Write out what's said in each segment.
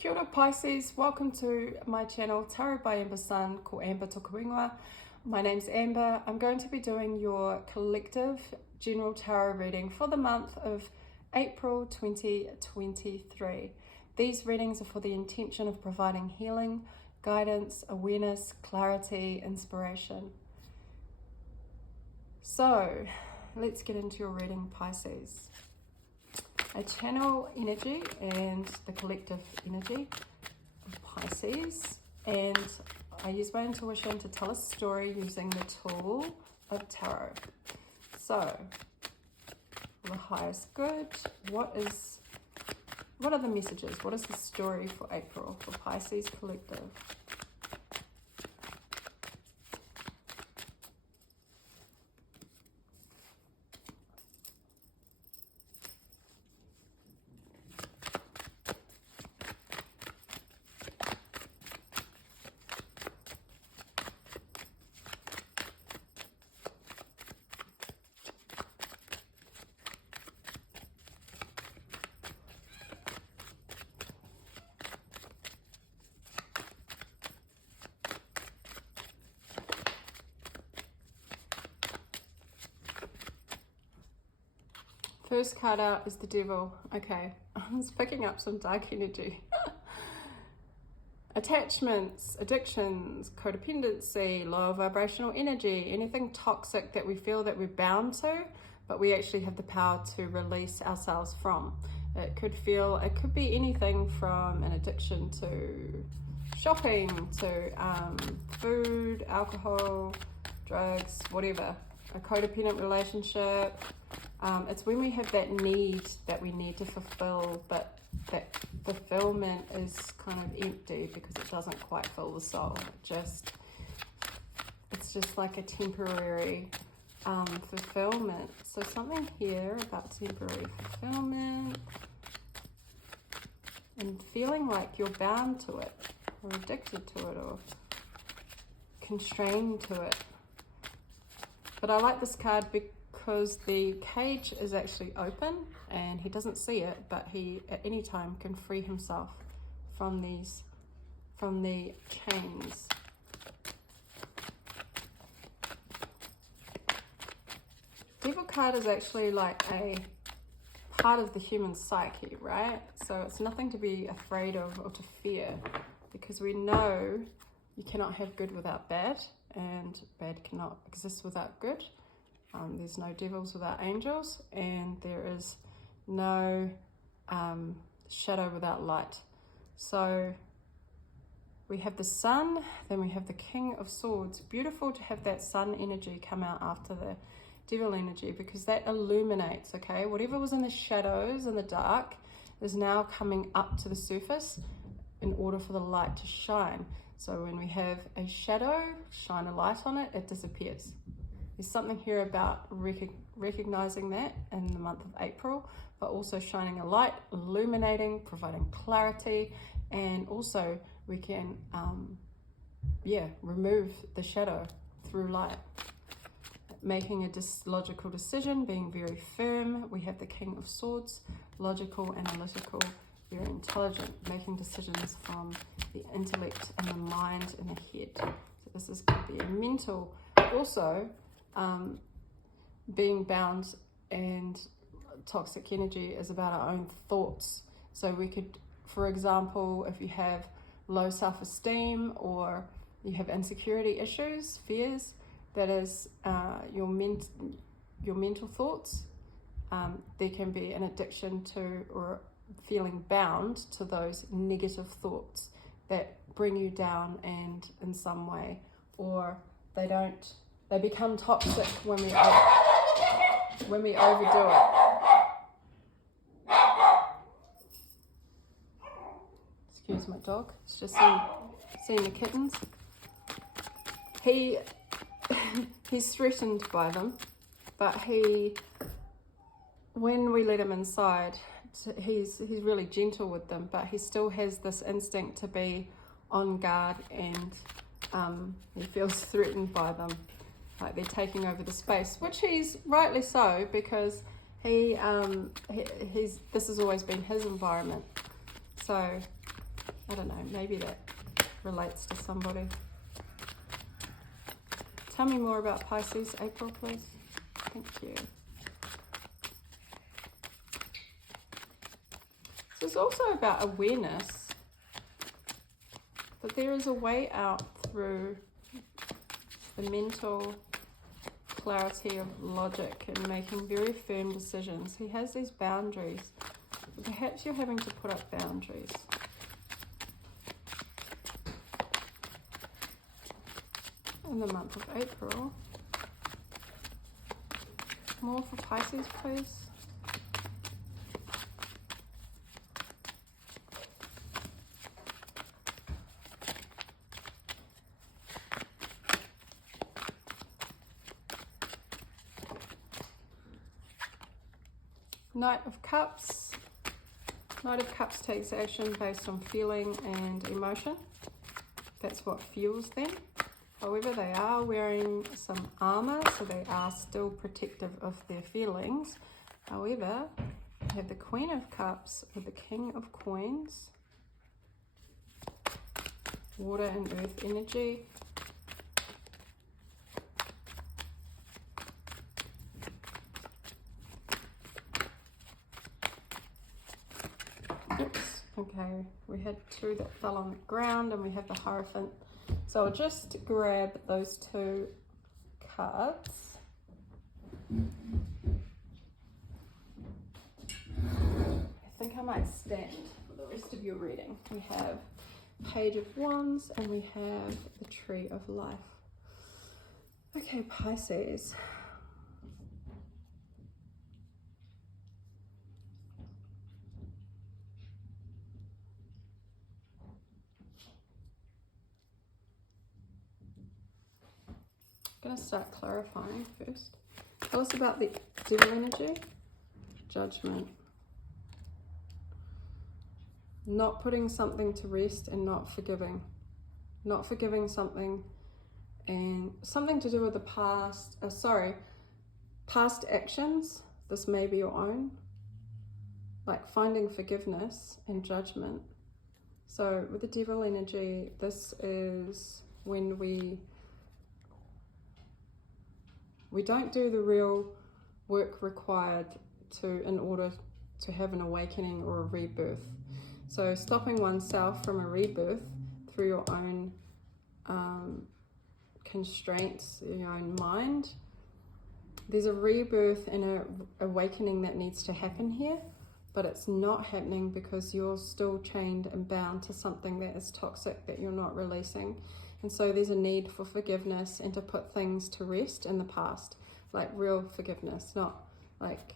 Kia ora Pisces, welcome to my channel Tarot by Amber Sun, ko Amber Toku Ingoa. My name's Amber. I'm going to be doing your collective general tarot reading for the month of April 2023. These readings are for the intention of providing healing, guidance, awareness, clarity, inspiration. So let's get into your reading, Pisces. I channel energy and the collective energy of Pisces, and I use my intuition to tell a story using the tool of tarot. So, for the highest good, what are the messages? What is the story for April for Pisces collective? First card out is the Devil. Okay, I was picking up some dark energy. Attachments, addictions, codependency, low vibrational energy, anything toxic that we feel that we're bound to, but we actually have the power to release ourselves from. It could be anything from an addiction to shopping, to food, alcohol, drugs, whatever. A codependent relationship. It's when we have that need that we need to fulfill, but that fulfillment is kind of empty because it doesn't quite fill the soul. It's just like a temporary fulfillment. So something here about temporary fulfillment and feeling like you're bound to it or addicted to it or constrained to it. But I like this card because the cage is actually open and he doesn't see it, but he at any time can free himself from the chains. Devil card is actually like a part of the human psyche, right? So it's nothing to be afraid of or to fear, because we know you cannot have good without bad, and bad cannot exist without good. There's no devils without angels, and there is no shadow without light. So we have the Sun, then we have the King of Swords. Beautiful to have that Sun energy come out after the Devil energy, because that illuminates, okay? Whatever was in the shadows, in the dark, is now coming up to the surface in order for the light to shine. So when we have a shadow, shine a light on it, it disappears. There's something here about recognizing that in the month of April, but also shining a light, illuminating, providing clarity, and also we can, remove the shadow through light. Making a logical decision, being very firm. We have the King of Swords, logical, analytical, very intelligent, making decisions from the intellect and the mind and the head. So this is going to be a mental, also being bound, and toxic energy is about our own thoughts. So we could, for example, if you have low self-esteem or you have insecurity issues, fears, that is your mental thoughts. There can be an addiction to or feeling bound to those negative thoughts that bring you down and in some way, or they become toxic when we overdo it. Excuse my dog, it's just seeing the kittens. He's threatened by them, but when we let him inside, he's really gentle with them, but he still has this instinct to be on guard, and he feels threatened by them, like they're taking over the space, which he's rightly so, because this has always been his environment. So I don't know, maybe that relates to somebody. Tell me more about Pisces, April, please. Thank you. So it's also about awareness that there is a way out through the mental clarity of logic and making very firm decisions. He has these boundaries. Perhaps you're having to put up boundaries. In the month of April. More for Pisces, please. Knight of Cups. Knight of Cups takes action based on feeling and emotion. That's what fuels them. However, they are wearing some armor, so they are still protective of their feelings. However, we have the Queen of Cups with the King of Coins. Water and earth energy. Oops, okay, we had two that fell on the ground and we have the Hierophant. So I'll just grab those two cards. I think I might stand for the rest of your reading. We have Page of Wands and we have the Tree of Life. Okay, Pisces. I'm going to start clarifying first. Tell us about the Devil energy. Judgment. Not putting something to rest and not forgiving. Not forgiving something and something to do with the past. Past actions. This may be your own. Like finding forgiveness and judgment. So with the Devil energy, this is when we don't do the real work required in order to have an awakening or a rebirth. So stopping oneself from a rebirth through your own constraints, your own mind. There's a rebirth and an awakening that needs to happen here, but it's not happening because you're still chained and bound to something that is toxic that you're not releasing. And so there's a need for forgiveness and to put things to rest in the past, like real forgiveness, not like,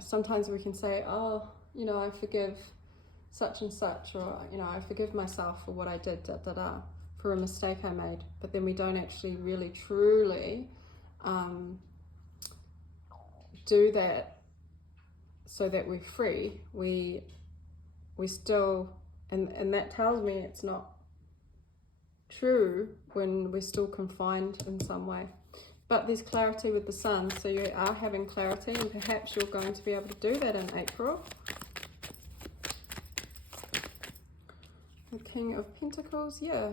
sometimes we can say, oh, I forgive such and such, or, I forgive myself for what I did, for a mistake I made. But then we don't actually really, truly do that so that we're free. We still, and that tells me it's not true when we're still confined in some way. But there's clarity with the Sun, so you are having clarity, and perhaps you're going to be able to do that in April. The King of Pentacles, yeah,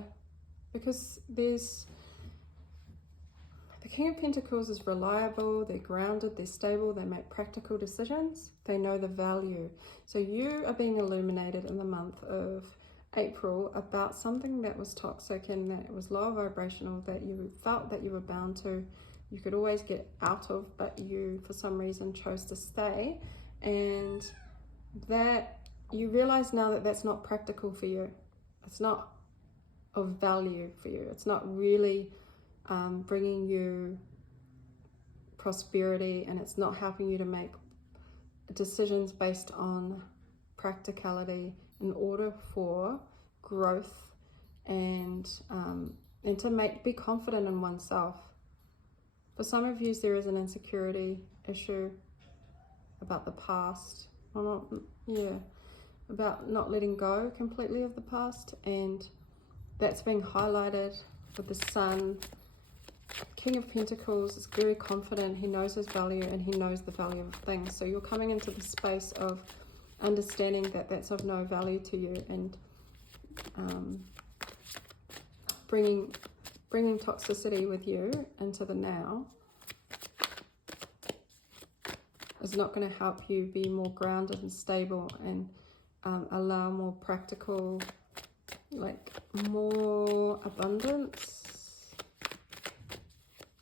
because the King of Pentacles is reliable, they're grounded, they're stable, they make practical decisions, they know the value. So you are being illuminated in the month of April about something that was toxic and that was low vibrational, that you felt that you were bound to, you could always get out of, but you for some reason chose to stay, and that you realize now that that's not practical for you. It's not of value for you. It's not really bringing you prosperity, and it's not helping you to make decisions based on practicality in order for growth and to be confident in oneself. For some of you, there is an insecurity issue about the past, about not letting go completely of the past, and that's being highlighted with the Sun. King of Pentacles is very confident, he knows his value and he knows the value of things. So you're coming into the space of understanding that that's of no value to you, and bringing toxicity with you into the now is not going to help you be more grounded and stable and allow more practical, like more abundance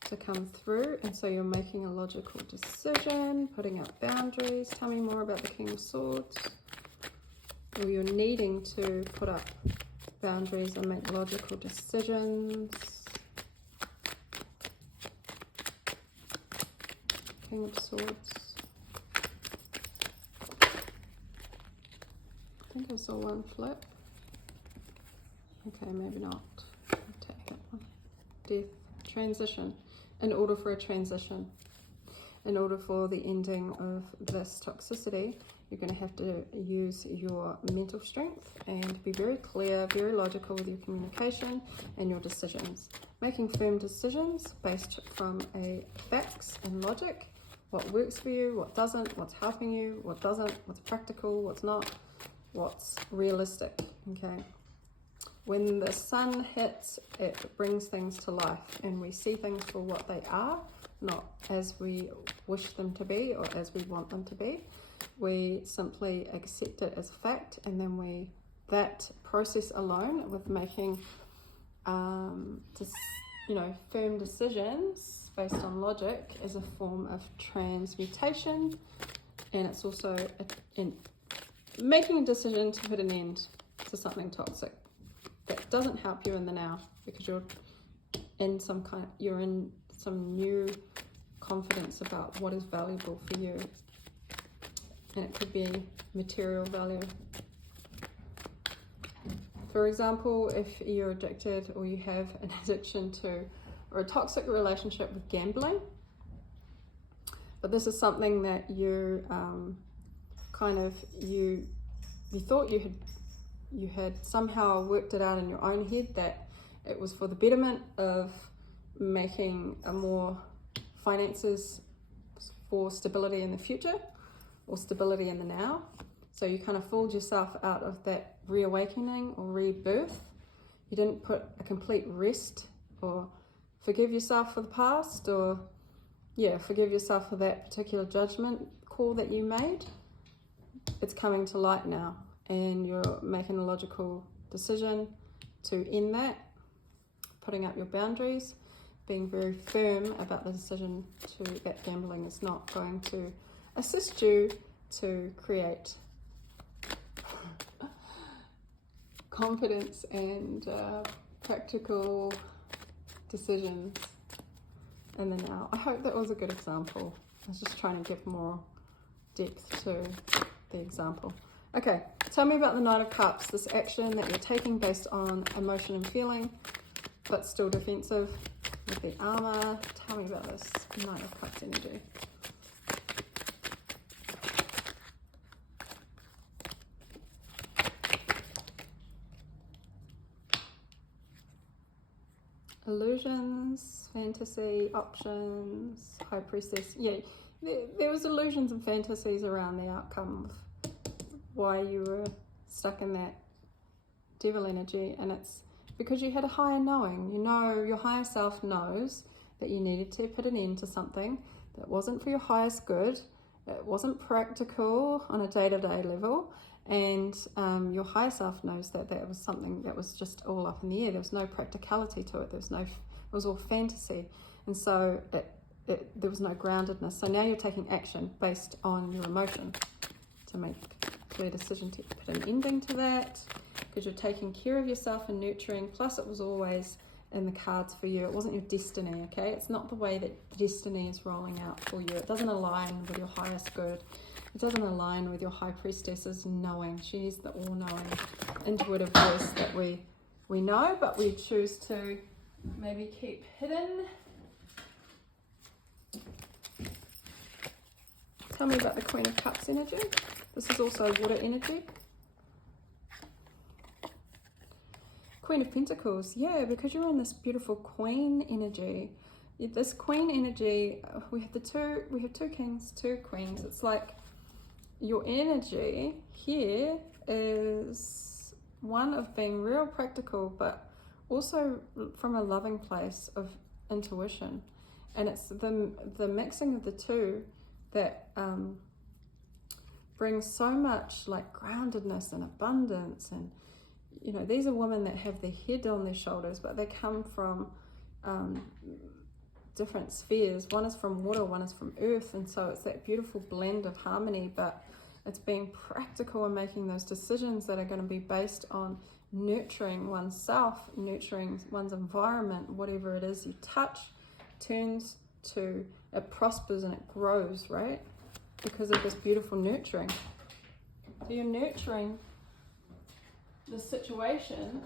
to come through. And so you're making a logical decision, putting up boundaries. Tell me more about the King of Swords. Or you're needing to put up boundaries and make logical decisions. King of Swords. I think I saw one flip. Okay, maybe not. I'll take that one. Death. Transition. In order for a transition, in order for the ending of this toxicity, you're going to have to use your mental strength and be very clear, very logical with your communication and your decisions. Making firm decisions based from facts and logic. What works for you, what doesn't, what's helping you, what doesn't, what's practical, what's not, what's realistic, okay? When the sun hits, it brings things to life and we see things for what they are, not as we wish them to be or as we want them to be. We simply accept it as fact, and then that process alone with making firm decisions based on logic is a form of transmutation, and it's also in making a decision to put an end to something toxic that doesn't help you in the now, because you're in some new confidence about what is valuable for you. And it could be material value. For example, if you're addicted or you have an addiction to or a toxic relationship with gambling, but this is something that you you thought you had somehow worked it out in your own head that it was for the betterment of making a more finances for stability in the future or stability in the now. So you kind of fooled yourself out of that reawakening or rebirth. You didn't put a complete rest or forgive yourself for the past, or forgive yourself for that particular judgment call that you made. It's coming to light now, and you're making a logical decision to end that, putting up your boundaries, being very firm about the decision that gambling is not going to assist you to create confidence and practical decisions in the now. I hope that was a good example. I was just trying to give more depth to the example. Okay, tell me about the Knight of Cups, this action that you're taking based on emotion and feeling, but still defensive with the armor. Tell me about this Knight of Cups energy. Illusions, fantasy, options, High Priestess. Yeah, there was illusions and fantasies around the outcome of why you were stuck in that devil energy, and it's because you had a higher knowing. You know, your higher self knows that you needed to put an end to something that wasn't for your highest good, it wasn't practical on a day-to-day level, and your higher self knows that that was something that was just all up in the air. There was no practicality to it. It was all fantasy, and so there was no groundedness. So now you're taking action based on your emotion to make a clear decision to put an ending to that, because you're taking care of yourself and nurturing. Plus, it was always in the cards for you. It wasn't your destiny, okay? It's not the way that destiny is rolling out for you. It doesn't align with your highest good. It doesn't align with your High Priestess's knowing. She's the all-knowing, intuitive voice that we know, but we choose to maybe keep hidden. Tell me about the Queen of Cups energy. This is also water energy. Queen of Pentacles, yeah, because you're in this beautiful Queen energy. This Queen energy, we have two kings, two queens. It's like your energy here is one of being real practical, but also from a loving place of intuition. And it's the mixing of the two that brings so much like groundedness and abundance. And you know, these are women that have their head on their shoulders, but they come from different spheres. One is from water, one is from earth, and so it's that beautiful blend of harmony, but it's being practical and making those decisions that are going to be based on nurturing oneself, nurturing one's environment. Whatever it is you touch turns to, it prospers and it grows, right? Because of this beautiful nurturing. So you're nurturing the situation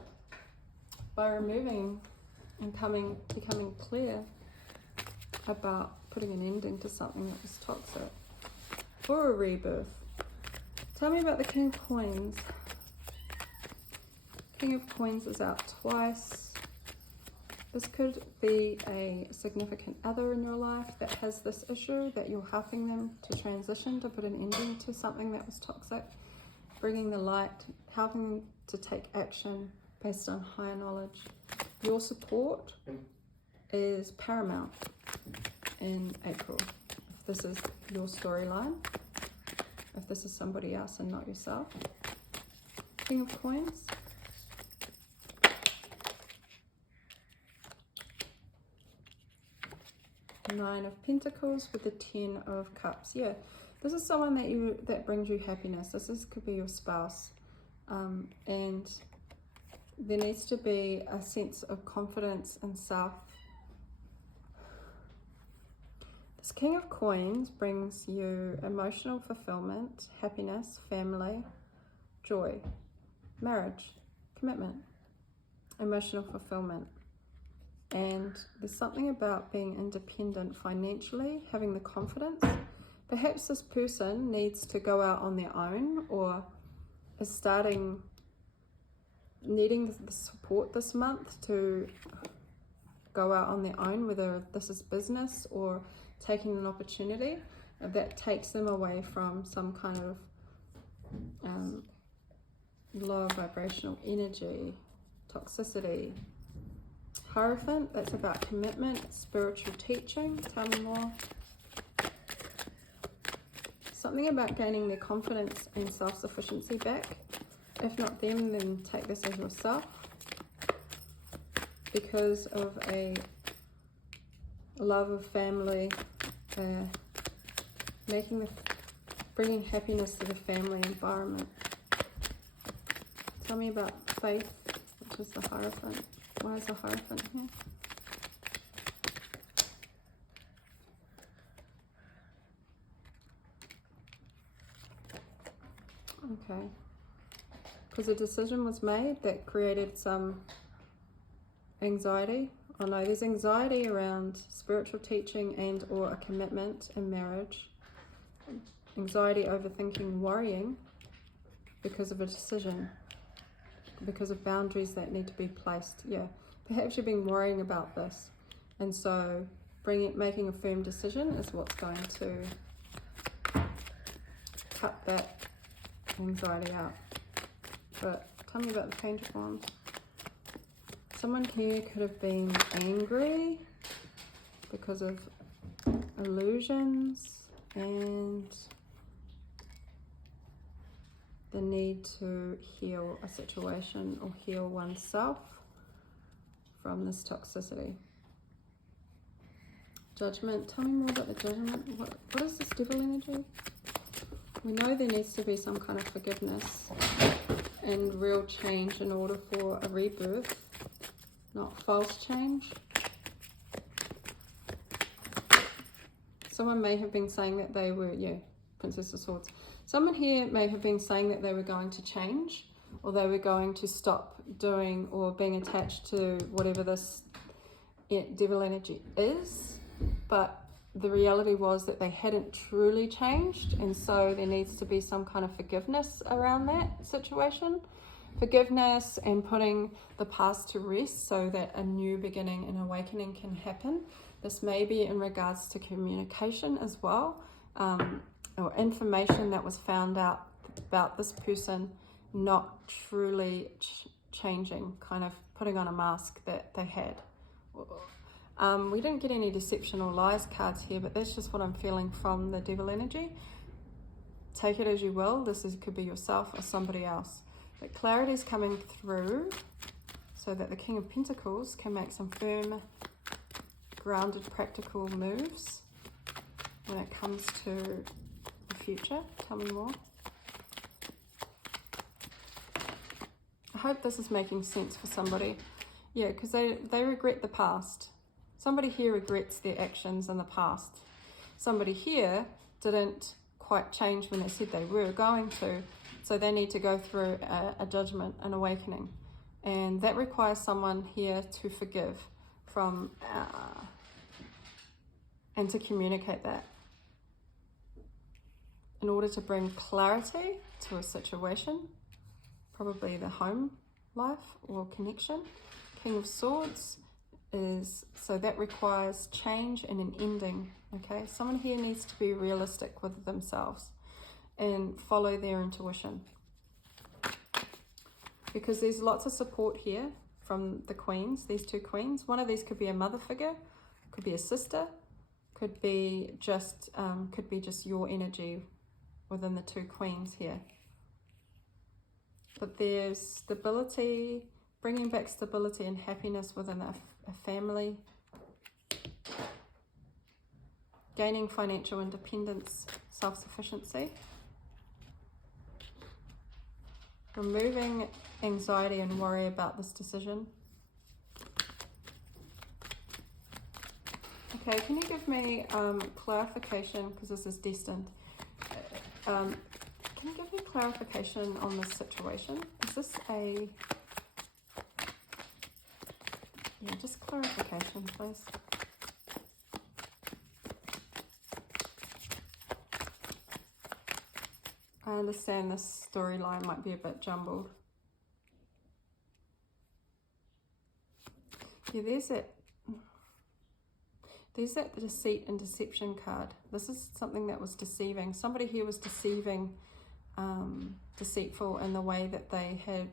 by removing and becoming clear about putting an ending to something that was toxic for a rebirth. Tell me about the King of Coins. King of Coins is out twice. This could be a significant other in your life that has this issue, that you're helping them to transition, to put an ending to something that was toxic, bringing the light, helping them to take action based on higher knowledge. Your support is paramount in April. If this is your storyline, if this is somebody else and not yourself. King of Coins. Nine of Pentacles with the 10 of Cups. Yeah, this is someone that brings you happiness. Could be your spouse, and there needs to be a sense of confidence in self. This King of Coins brings you emotional fulfillment, happiness, family, joy, marriage, commitment, emotional fulfillment. And there's something about being independent financially, having the confidence. Perhaps this person needs to go out on their own, or is needing the support this month to go out on their own, whether this is business or taking an opportunity that takes them away from some kind of low vibrational energy, toxicity. Hierophant, that's about commitment, spiritual teaching. Tell me more. Something about gaining their confidence and self-sufficiency back. If not them, then take this as yourself. Because of a love of family, bringing happiness to the family environment. Tell me about faith, which is the Hierophant. Why is the Hierophant here? Okay. Because a decision was made that created some anxiety. Oh no, there's anxiety around spiritual teaching and or a commitment in marriage. Anxiety, overthinking, worrying because of a decision, because of boundaries that need to be placed. Yeah, perhaps you've been worrying about this, and so making a firm decision is what's going to cut that anxiety out. But tell me about the Page of Wands. Someone here could have been angry because of illusions and the need to heal a situation or heal oneself from this toxicity. Judgment. Tell me more about the Judgment. What is this Devil energy? We know there needs to be some kind of forgiveness and real change in order for a rebirth, not false change. Someone may have been saying that they were, Princess of Swords. Someone here may have been saying that they were going to change, or they were going to stop doing or being attached to whatever this devil energy is, but the reality was that they hadn't truly changed, and so there needs to be some kind of forgiveness around that situation. Forgiveness and putting the past to rest so that a new beginning and awakening can happen. This may be in regards to communication as well, or information that was found out about this person not truly changing, kind of putting on a mask that they had. We didn't get any deception or lies cards here, but that's just what I'm feeling from the devil energy. Take it as you will. Could be yourself or somebody else. But clarity is coming through so that the King of Pentacles can make some firm, grounded, practical moves when it comes to the future. Tell me more. I hope this is making sense for somebody. Yeah, because they regret the past. Somebody here regrets their actions in the past. Somebody here didn't quite change when they said they were going to, so they need to go through a judgment, an awakening. And that requires someone here to forgive from, and to communicate that. In order to bring clarity to a situation, probably the home life or connection. King of Swords so that requires change and an ending, okay? Someone here needs to be realistic with themselves and follow their intuition. Because there's lots of support here from the queens, these two queens. One of these could be a mother figure, could be a sister, could be just your energy within the two queens here. But there's stability, bringing back stability and happiness within a family, gaining financial independence, self-sufficiency, removing anxiety and worry about this decision. Okay, can you give me clarification, because this is destined. Can you give me clarification on this situation? Is this a... Yeah, just clarification, please. I understand this storyline might be a bit jumbled. Yeah, there's that deceit and deception card. This is something that was deceiving. Somebody here was deceitful in the way that they had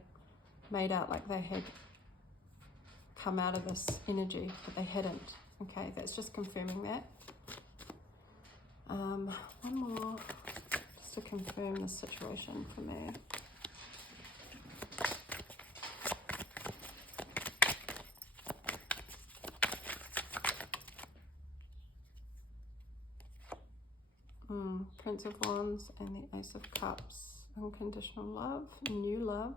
made out like they had come out of this energy, but they hadn't. Okay, that's just confirming that. One more, just to confirm the situation for me. Prince of Wands and the Ace of Cups. Unconditional love, new love.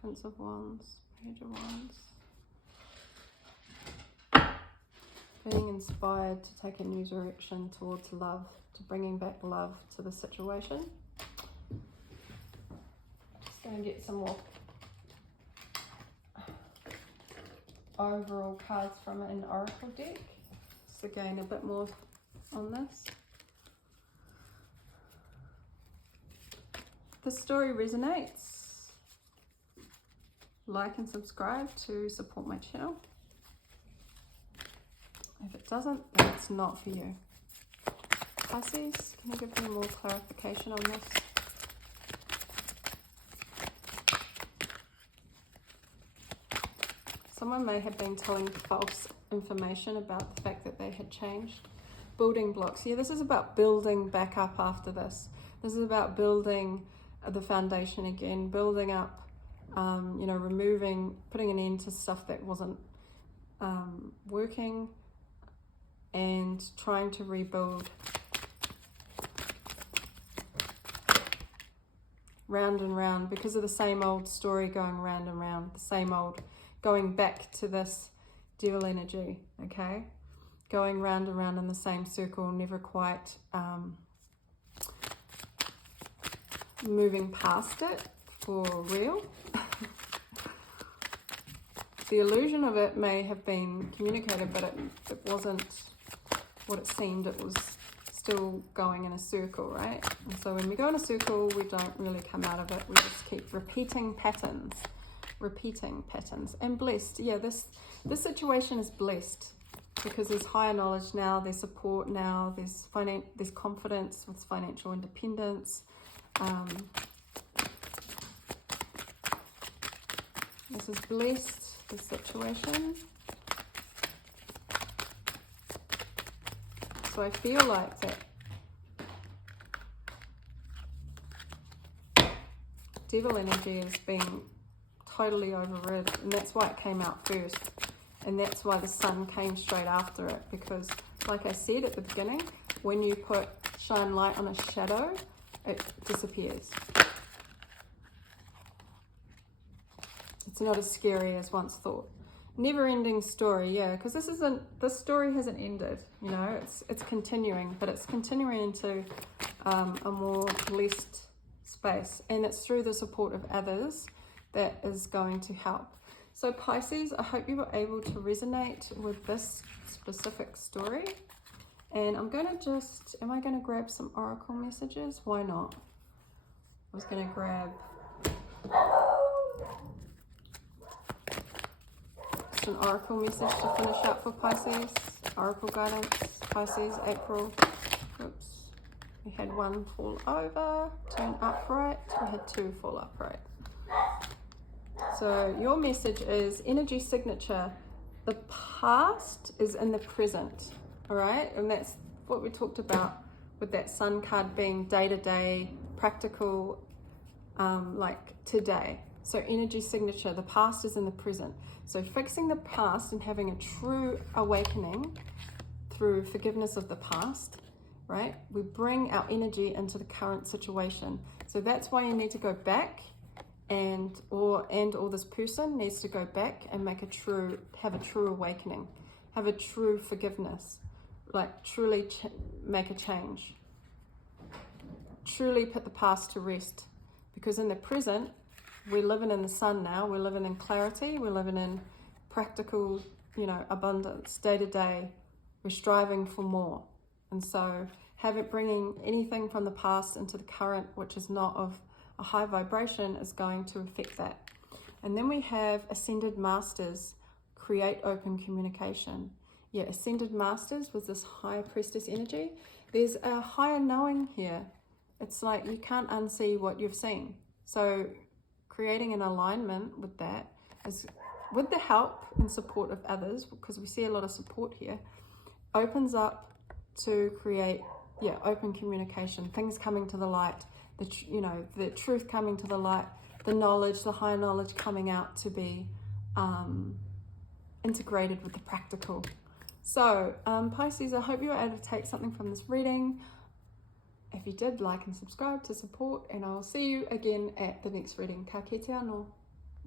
Prince of Wands, Page of Wands. Being inspired to take a new direction towards love, to bringing back love to the situation. Just going to get some more overall cards from an oracle deck, just to gain a bit more on this. If the story resonates, like and subscribe to support my channel. If it doesn't, then it's not for you. Pisces, can you give me more clarification on this? Someone may have been telling false information about the fact that they had changed. Building blocks. Yeah, this is about building back up after this. This is about building the foundation again, building up, removing, putting an end to stuff that wasn't working, and trying to rebuild. Round and round, because of the same old story going round and round, the same old, going back to this devil energy, okay? Going round and round in the same circle, never quite moving past it for real. The illusion of it may have been communicated, but it wasn't what it seemed. It was still going in a circle, right? And so when we go in a circle, we don't really come out of it. We just keep repeating patterns. And blessed. Yeah, this situation is blessed because there's higher knowledge now, there's support now, there's confidence with financial independence. This is blessed, the situation. So I feel like that devil energy is being totally overridden, and that's why it came out first, and that's why the sun came straight after it, because like I said at the beginning, when you shine light on a shadow, it disappears. It's not as scary as once thought. Never-ending story, yeah, because this story hasn't ended, you know, it's continuing, but it's continuing into a more blessed space, and it's through the support of others that is going to help. So Pisces, I hope you were able to resonate with this specific story, and I'm going to just, am I going to grab some oracle messages? Why not? I was going to grab just an oracle message to finish up for Pisces. Oracle guidance, Pisces, April. Oops. We had one fall over, turn upright. We had two fall upright. So your message is energy signature. The past is in the present, all right? And that's what we talked about with that sun card being day-to-day, practical, like today. So energy signature, the past is in the present. So fixing the past and having a true awakening through forgiveness of the past, right? We bring our energy into the current situation. So that's why you need to go back, or this person needs to go back and have a true awakening, have a true forgiveness, like truly make a change, truly put the past to rest. Because in the present, we're living in the sun now, we're living in clarity, we're living in practical, you know, abundance, day to day. We're striving for more. And so bringing anything from the past into the current, which is not of a high vibration, is going to affect that. And then we have Ascended Masters, create open communication. Yeah, Ascended Masters with this High Priestess energy. There's a higher knowing here. It's like you can't unsee what you've seen. So creating an alignment with that is, with the help and support of others, because we see a lot of support here, opens up to create, open communication, things coming to the light, the truth coming to the light, the knowledge, the higher knowledge coming out to be integrated with the practical. So Pisces, I hope you were able to take something from this reading. If you did, like and subscribe to support, and I'll see you again at the next reading. Ka kite anō.